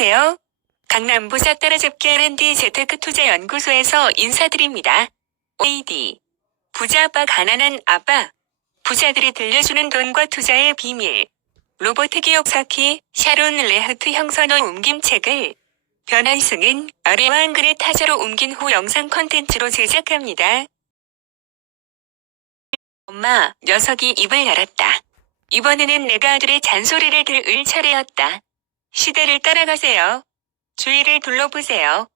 안녕하세요. 강남 부자 따라잡기 R&D 재테크투자연구소에서 인사드립니다. OAD. 부자 아빠 가난한 아빠. 부자들이 들려주는 돈과 투자의 비밀. 로버트 기옥사키, 샤론 레하트 형선호 옮김책을 변환승은 아래와 한글의 타자로 옮긴 후 영상 컨텐츠로 제작합니다. 엄마, 녀석이 입을 열었다. 이번에는 내가 아들의 잔소리를 들을 차례였다. 시대를 따라가세요. 주위를 둘러보세요.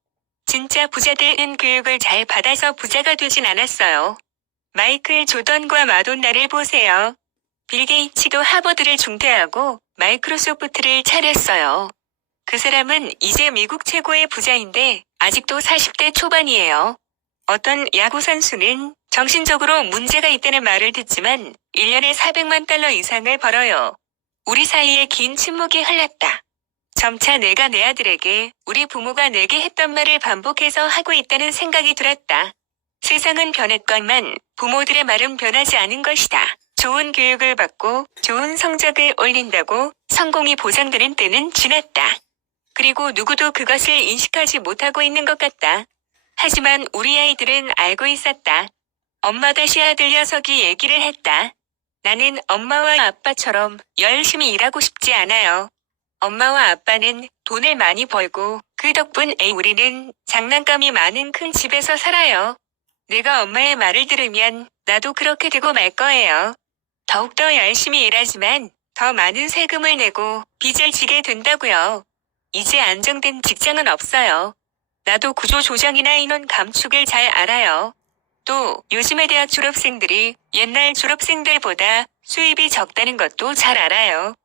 진짜 부자들은 교육을 잘 받아서 부자가 되진 않았어요. 마이클 조던과 마돈나를 보세요. 빌 게이츠도 하버드를 중퇴하고 마이크로소프트를 차렸어요. 그 사람은 이제 미국 최고의 부자인데 아직도 40대 초반이에요. 어떤 야구 선수는 정신적으로 문제가 있다는 말을 듣지만 1년에 400만 달러 이상을 벌어요. 우리 사이에 긴 침묵이 흘렀다. 점차 내가 내 아들에게 우리 부모가 내게 했던 말을 반복해서 하고 있다는 생각이 들었다. 세상은 변했건만 부모들의 말은 변하지 않은 것이다. 좋은 교육을 받고 좋은 성적을 올린다고 성공이 보장되는 때는 지났다. 그리고 누구도 그것을 인식하지 못하고 있는 것 같다. 하지만 우리 아이들은 알고 있었다. 엄마 다시 아들 녀석이 얘기를 했다. 나는 엄마와 아빠처럼 열심히 일하고 싶지 않아요. 엄마와 아빠는 돈을 많이 벌고 그 덕분에 우리는 장난감이 많은 큰 집에서 살아요. 내가 엄마의 말을 들으면 나도 그렇게 되고 말 거예요. 더욱더 열심히 일하지만 더 많은 세금을 내고 빚을 지게 된다고요. 이제 안정된 직장은 없어요. 나도 구조조정이나 인원 감축을 잘 알아요. 또 요즘의 대학 졸업생들이 옛날 졸업생들보다 수입이 적다는 것도 잘 알아요.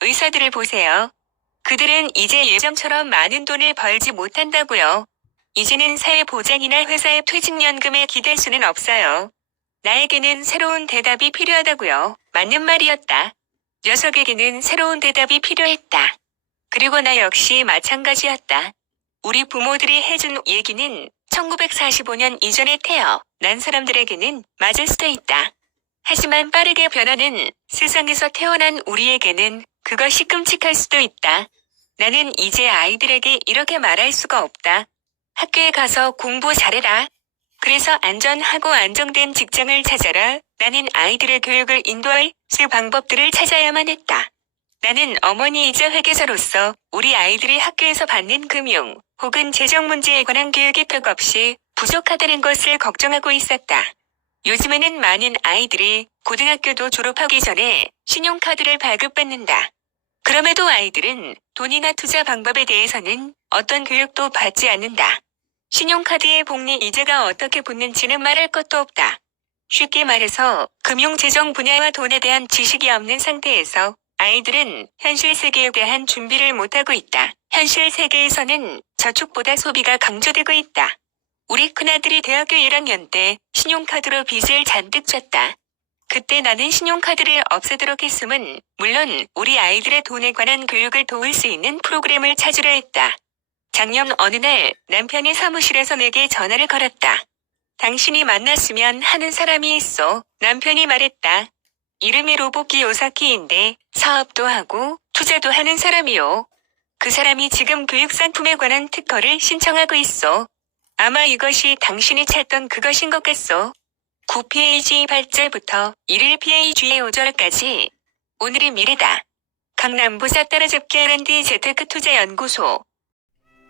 의사들을 보세요. 그들은 이제 예전처럼 많은 돈을 벌지 못한다고요. 이제는 사회보장이나 회사의 퇴직연금에 기댈 수는 없어요. 나에게는 새로운 대답이 필요하다고요. 맞는 말이었다. 녀석에게는 새로운 대답이 필요했다. 그리고 나 역시 마찬가지였다. 우리 부모들이 해준 얘기는 1945년 이전에 태어 난 사람들에게는 맞을 수도 있다. 하지만 빠르게 변하는 세상에서 태어난 우리에게는 그것이 끔찍할 수도 있다. 나는 이제 아이들에게 이렇게 말할 수가 없다. 학교에 가서 공부 잘해라. 그래서 안전하고 안정된 직장을 찾아라. 나는 아이들의 교육을 인도할 수 방법들을 찾아야만 했다. 나는 어머니이자 회계사로서 우리 아이들이 학교에서 받는 금융 혹은 재정 문제에 관한 교육이 턱없이 부족하다는 것을 걱정하고 있었다. 요즘에는 많은 아이들이 고등학교도 졸업하기 전에 신용카드를 발급받는다. 그럼에도 아이들은 돈이나 투자 방법에 대해서는 어떤 교육도 받지 않는다. 신용카드의 복리 이자가 어떻게 붙는지는 말할 것도 없다. 쉽게 말해서 금융재정 분야와 돈에 대한 지식이 없는 상태에서 아이들은 현실 세계에 대한 준비를 못하고 있다. 현실 세계에서는 저축보다 소비가 강조되고 있다. 우리 큰아들이 대학교 1학년 때 신용카드로 빚을 잔뜩 졌다. 그때 나는 신용카드를 없애도록 했음은 물론 우리 아이들의 돈에 관한 교육을 도울 수 있는 프로그램을 찾으려 했다. 작년 어느 날 남편이 사무실에서 내게 전화를 걸었다. 당신이 만났으면 하는 사람이 있어. 남편이 말했다. 이름이 로보키 요사키인데 사업도 하고 투자도 하는 사람이요. 그 사람이 지금 교육상품에 관한 특허를 신청하고 있어. 아마 이것이 당신이 찾던 그것인 것 같소. 9page 8절부터 11page 5절까지. 오늘의 미래다. 강남부자 따라잡기 R&D 재테크 투자연구소